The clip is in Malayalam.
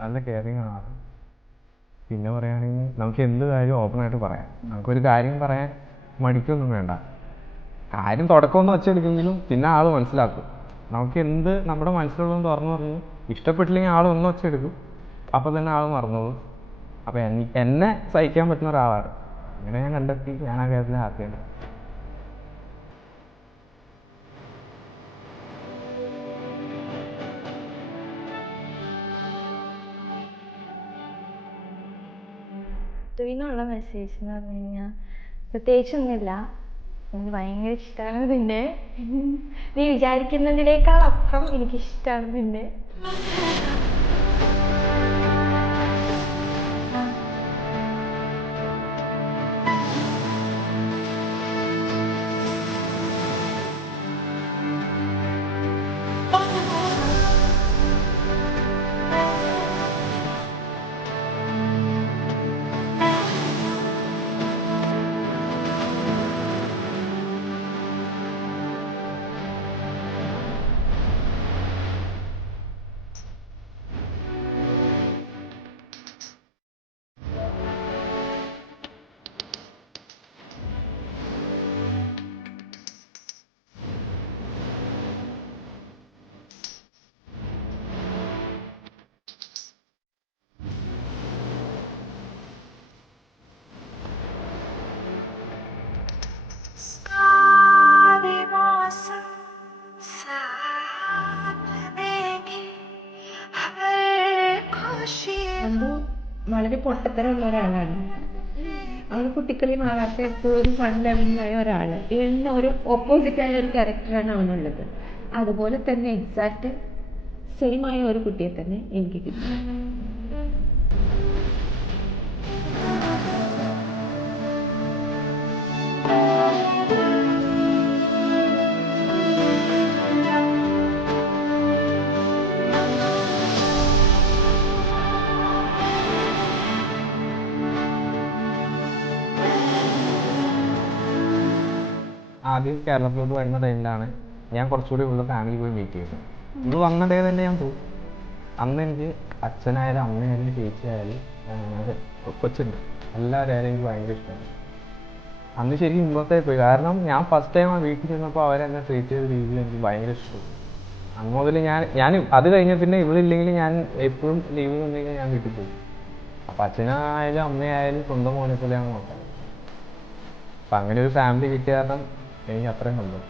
നല്ല കെയറിങ് ആണ്. പിന്നെ പറയുകയാണെങ്കിൽ നമുക്ക് എന്ത് കാര്യം ഓപ്പണായിട്ട് പറയാം. നമുക്കൊരു കാര്യം പറയാൻ മടിക്കൊന്നും വേണ്ട. കാര്യം തുടക്കമൊന്നും വെച്ചെടുക്കുമെങ്കിലും പിന്നെ ആൾ മനസ്സിലാക്കും. നമുക്ക് എന്ത് നമ്മുടെ മനസ്സിലുള്ളതെന്ന് തുറന്നു പറഞ്ഞ് ഇഷ്ടപ്പെട്ടില്ലെങ്കിൽ ആൾ ഒന്ന് വെച്ചെടുക്കും, അപ്പോൾ തന്നെ ആൾ മറന്നോളും. അപ്പോൾ എന്നെ സഹിക്കാൻ പറ്റുന്ന ഒരാളാണ്. അങ്ങനെ ഞാൻ കണ്ടെത്തി. ഞാൻ ആ കാര്യത്തിൽ ഹാപ്പിയാണ്. ഋതുവിനുള്ള മെസ്സേജ് എന്ന് പറഞ്ഞു കഴിഞ്ഞാൽ പ്രത്യേകിച്ചൊന്നുമില്ല. എനിക്ക് ഭയങ്കര ഇഷ്ടമാണ് നിന്നെ. നീ വിചാരിക്കുന്നതിനേക്കാൾ അപ്പുറം എനിക്കിഷ്ടമാണ് നിന്നെ. വളരെ പൊട്ടത്തരമുള്ള ഒരാളാണ്. അവൾ കുട്ടിക്കളി മാറാത്ത എപ്പോഴും ഫൺ ലെവലിലായ ഒരാൾ. ഇതിന് ഒരു ഓപ്പോസിറ്റായ ഒരു ക്യാരക്ടറാണ് അവനുള്ളത്. അതുപോലെ തന്നെ എക്സാക്റ്റ് സെയിം ആയ ഒരു കുട്ടിയെ തന്നെ എനിക്ക് കിട്ടും. ആദ്യം കേരളത്തിലോട്ട് വരുന്ന ടൈമിലാണ് ഞാൻ കുറച്ചുകൂടി ഉള്ള ഫാമിലി പോയി മീറ്റ് ചെയ്തത്. ഇത് വന്ന ഡേ തന്നെ ഞാൻ പോകും. അന്ന് എനിക്ക് അച്ഛനായാലും അമ്മയായാലും ചേച്ചിയായാലും കൊച്ചുണ്ട് എല്ലാവരും എനിക്ക് ഭയങ്കര ഇഷ്ടമാണ്. അന്ന് ശരിക്കും ഇമ്പത്തെ പോയി. കാരണം ഞാൻ ഫസ്റ്റ് ടൈം ആ വീട്ടിൽ ചെന്നപ്പോൾ അവരെന്നെ ട്രീറ്റ് ചെയ്ത രീതിയിൽ എനിക്ക് ഭയങ്കര ഇഷ്ടമായി. അന്ന് മുതൽ ഞാൻ അത് കഴിഞ്ഞ പിന്നെ ഇവളില്ലെങ്കിൽ ഞാൻ എപ്പോഴും ലീവ് വന്നുകഴിഞ്ഞാൽ ഞാൻ വീട്ടിൽ പോകും. അപ്പം അച്ഛനായാലും അമ്മയായാലും സ്വന്തം മോനെ പോലെയാണ് നോക്കാം. അപ്പം അങ്ങനെ ഒരു ഫാമിലി കിട്ടിയ കാരണം എനിക്ക് അത്രയും സന്തോഷം.